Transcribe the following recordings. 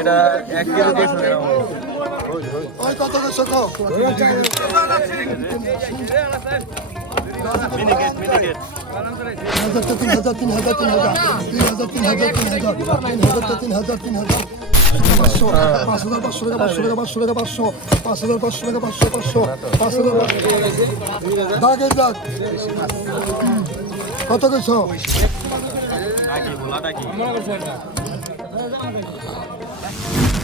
এটা 1 কেজি 200 গ্রাম। ওই কত করে কো মিনিকেট কত কিছু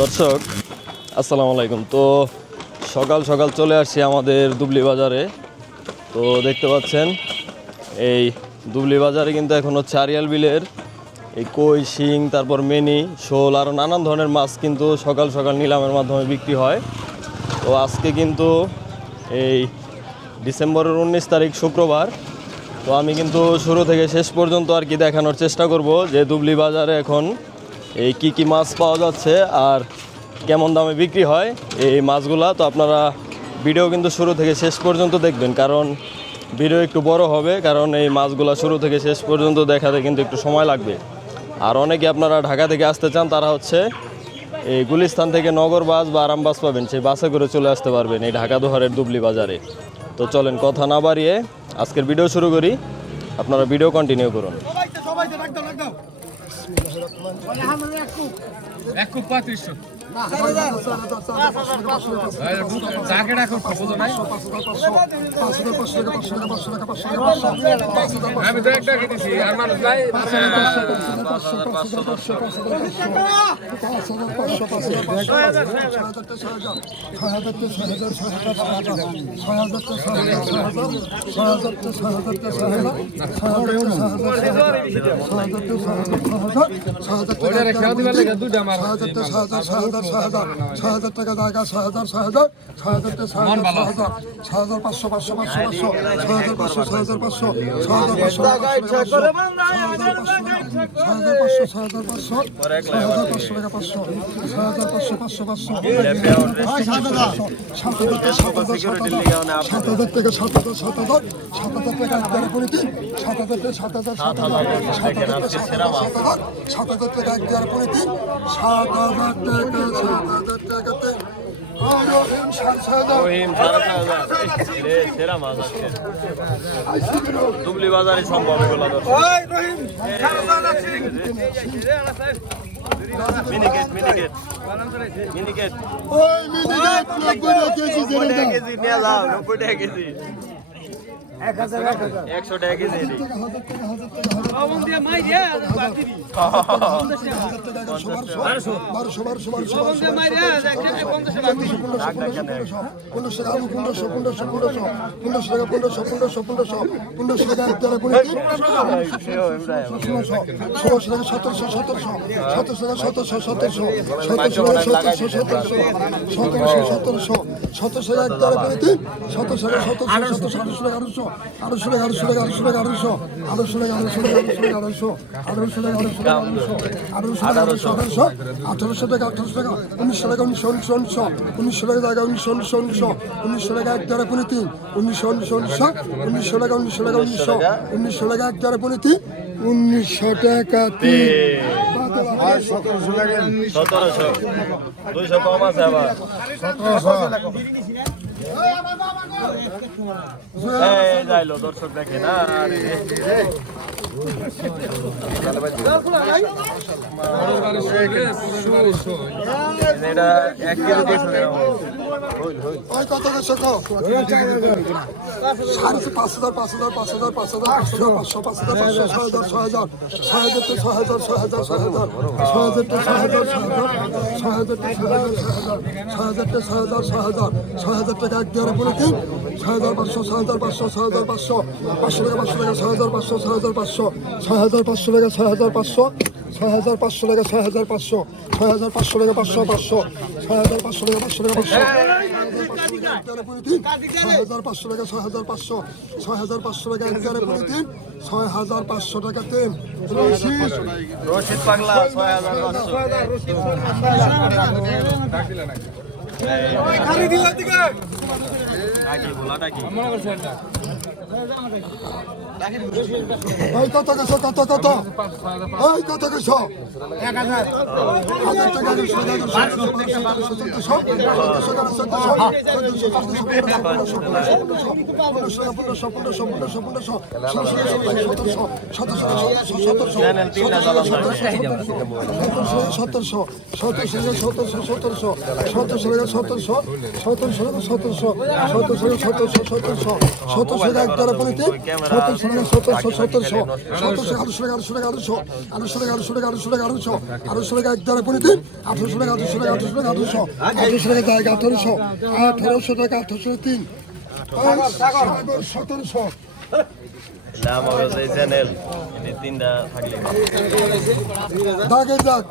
দর্শক আসসালামু আলাইকুম। তো সকাল সকাল চলে আসছি আমাদের দুবলি বাজারে। তো দেখতে পাচ্ছেন এই দুবলি বাজারে কিন্তু এখন হচ্ছে আরিয়াল বিলের এই কই, শিং, তারপর মেনি, শোল আরও নানান ধরনের মাছ কিন্তু সকাল সকাল নিলামের মাধ্যমে বিক্রি হয়। তো আজকে কিন্তু এই ডিসেম্বরের 19 তারিখ শুক্রবার। তো আমি কিন্তু শুরু থেকে শেষ পর্যন্ত আর কি দেখানোর চেষ্টা করব যে দুবলি বাজারে এখন এই কি মাছ পাওয়া যাচ্ছে আর কেমন দামে বিক্রি হয় এই মাছগুলা। তো আপনারা ভিডিও কিন্তু শুরু থেকে শেষ পর্যন্ত দেখবেন, কারণ ভিডিও একটু বড় হবে, কারণ এই মাছগুলা শুরু থেকে শেষ পর্যন্ত দেখাতে কিন্তু একটু সময় লাগবে। আর অনেকে আপনারা ঢাকা থেকে আসতে চান, তারা হচ্ছে এই গুলিস্তান থেকে নগর বাস বা আরাম বাস পাবেন, সেই বাসে করে চলে আসতে পারবেন এই ঢাকা দোহারের দুবলি বাজারে। তো চলেন কথা না বাড়িয়ে আজকের ভিডিও শুরু করি, আপনারা ভিডিও কন্টিনিউ করুন। টাকা জায়গা 6,000 6,000 6,000 6,000 500 500 500 500 6,500 দুবলি বাজারে সম্ভব এগুলো মিনিকেট 90 কেজি নিয়ে যাও, 90 টাকা কেজি, 100 টাকা কেজি। দর্শক দেখে না এটা 1 কেজি 200 গ্রাম। ওই কত করে কো 5,000 5,000 5,000 5,000 5,000 টাকা এক দেওয়ার পরে তিন 6,500 6,500 6,500 500 টাকা 500 টাকা 6,500 6,500 6,500 টাকা 6,500 6,500 টাকা 6,500 6,500 টাকা 500 500 6,500 টাকা 500 টাকা 500 6,500 টাকা 6,500 6,500 টাকা এক দেওয়ার পরে তিন 6,500 টাকা তিন রশিদ পাগলা 6,500 এই কত গেছো কত কত এই কত গেছো 1000 টাকা গেছো 1700 চ্যানেল তিনটা থাকলে দাগে দাগ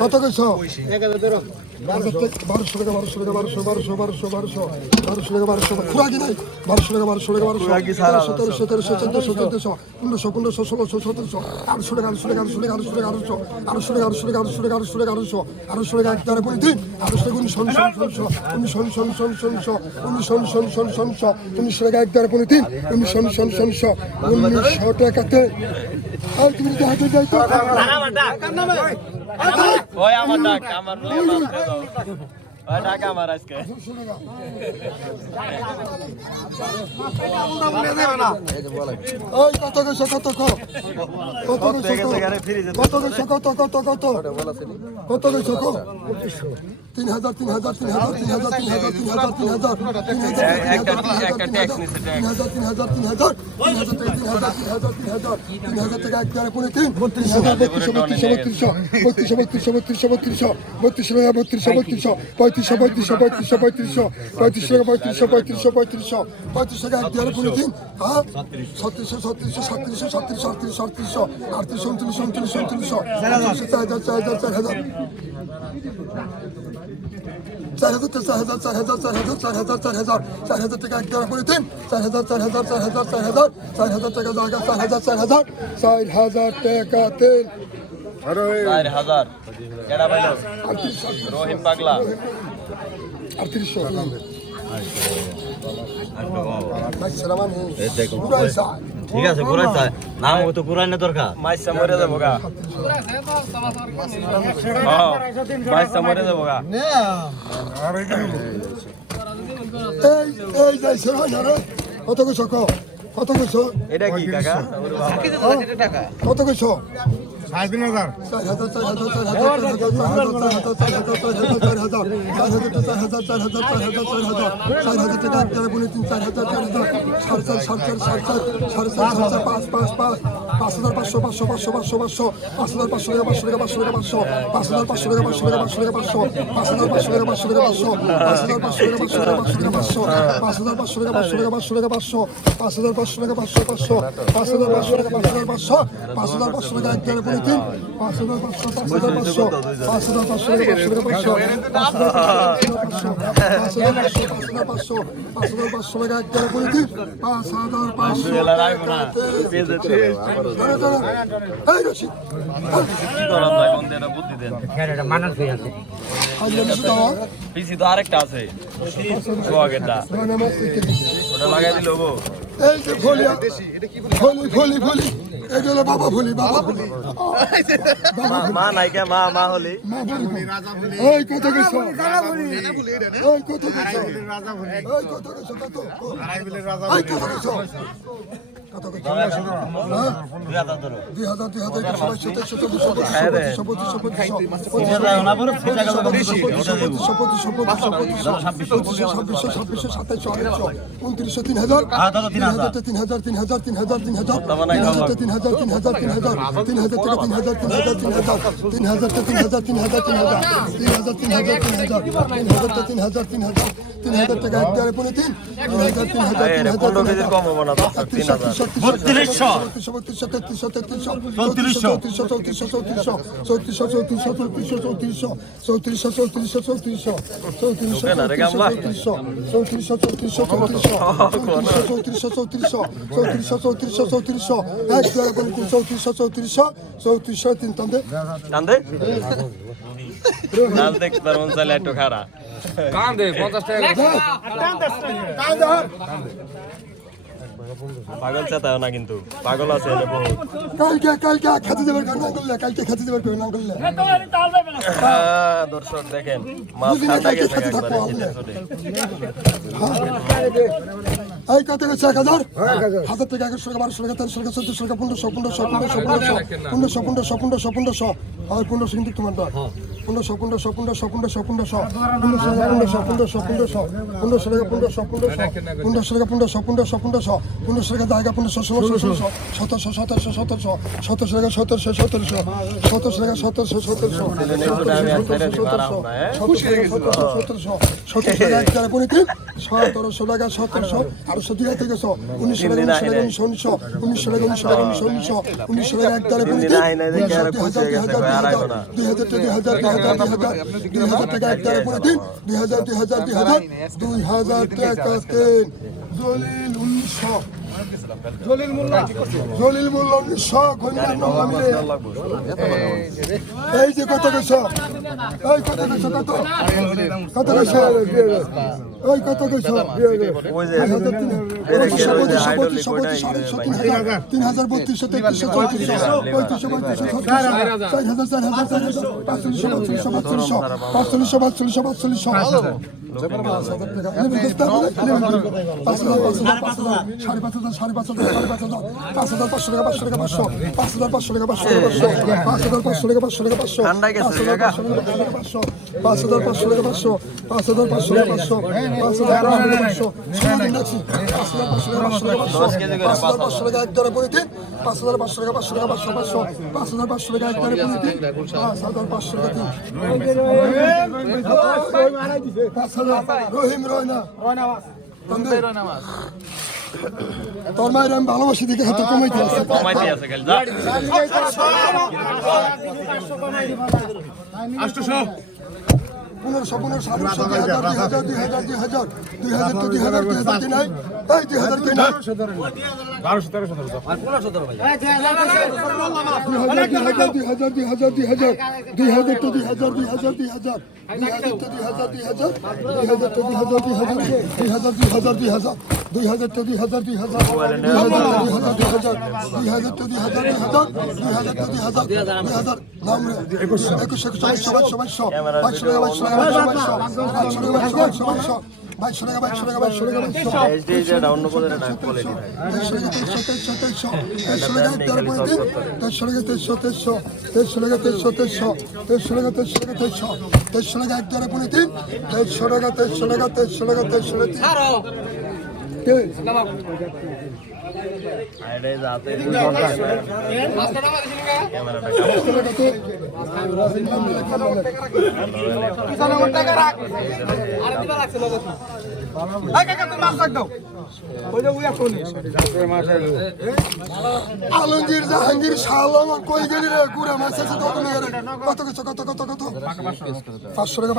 কত গেছো 1200 টাকা 1200 টাকা 1200 1200 1200 1200 টাকা 1200 খুরাকি নাই 1200 টাকা 1200 টাকা 1200 1300 1400 1500 1600 1700 800 টাকা 800 টাকা 800 টাকা 800 টাকা 800 টাকা 800 টাকা 800 টাকা 800 টাকা 800 টাকা 1900 টাকা 1900 টাকাতে আর তুমি হাতে যাই তো ওই আমার ডাক আমার ওই ডাক আমার আজকে ওই কত গেছো কত কত গেছো কত গেছো কত কত কত কত গেছো কত 3000 3000 3000 টাকা একবারে পড়ে 4000 কেডা পাইলো রহিম পাগলা 3800 ঠিক আছে ঘুরাই চাই নাম তো ঘুরাই না দরকার মাইসা মরে যাবো গা মাইসা মরে যাবো গা এই যাইছে কত গেছো কত গেছো এটা কি কাকা কত গেছো 3500 পিসি তো আরেকটা আছে সোয়াগেরটা ওটা লাগাই দিল গো এই যে ফলিয়া ফলি ফলি এটা হলো বাবা ফলি মা নাইকা মা হলি ওই কত গেছো ওই কত গেছো ওই কত গেছো কত ওই কত গেছো কত গেছো 3000 টাকা একবারে পড়ে 15 কেজির কম হবে না 50 টাকা পাগল চাতাও না কিন্তু পাগল আছে এনে বহুত। কালকে খাতে দেবার না করলে কালকে খাতে দেবার না করলে দর্শক দেখেন মাছ ঠান্ডা গেছে একবারে শীতের চোটে। এই কত গেছে 1000 হাজার টাকা 1100 টাকা 1200 টাকা 1300 টাকা 1400 টাকা 1500 আর 1500 কিন্তু তোমার দাও 1500 জায়গা 2000 জলিল মোল্লা 1900 এই যে কত গেছো এই কত গেছো কত গেছো ওই কত গেছো ওই যে বেরে গেল ওই যে হাইড্রোলিক ওইটা 5,000 রহিম রয়না তোর মায়ের আমি ভালোবাসি দেখে হাতে কমাইতে আছে পনেরোশো 2000 নাই এই 2000 কে না 500 আলমগীর জাহাঙ্গীর শাহ আলম কই গেলি রে গুড়া মাছ আছে কত না রে কত কিছু কত 500 টাকা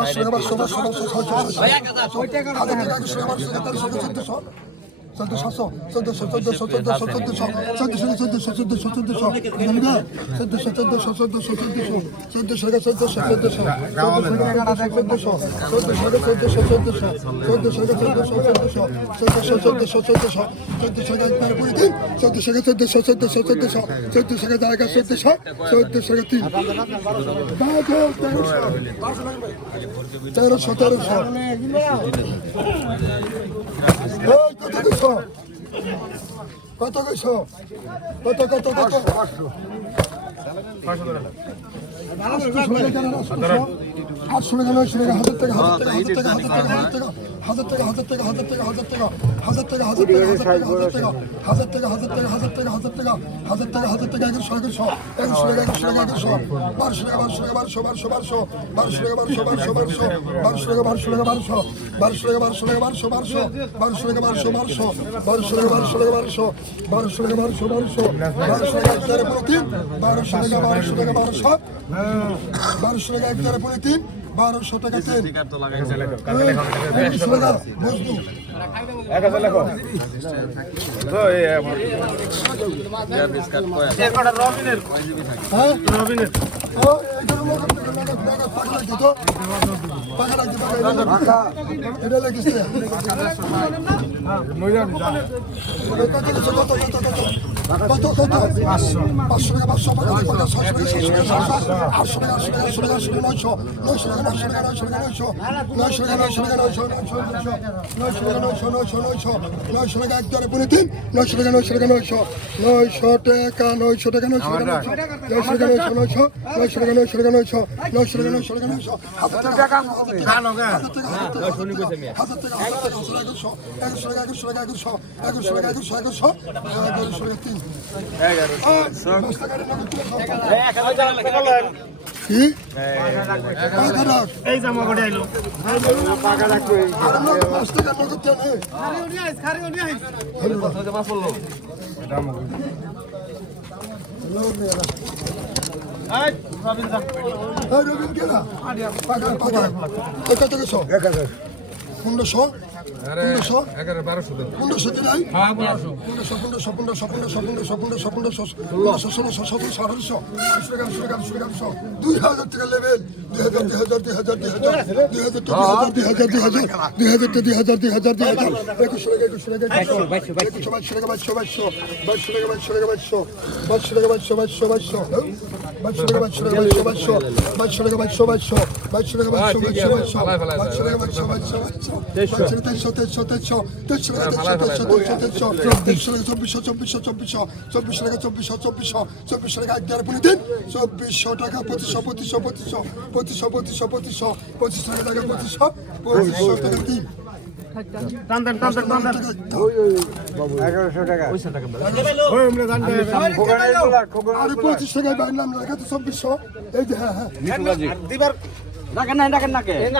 1200 টাকা এটা লাগিস এই জামা করে আইলো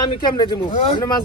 আমি কেমনে দিব মাছ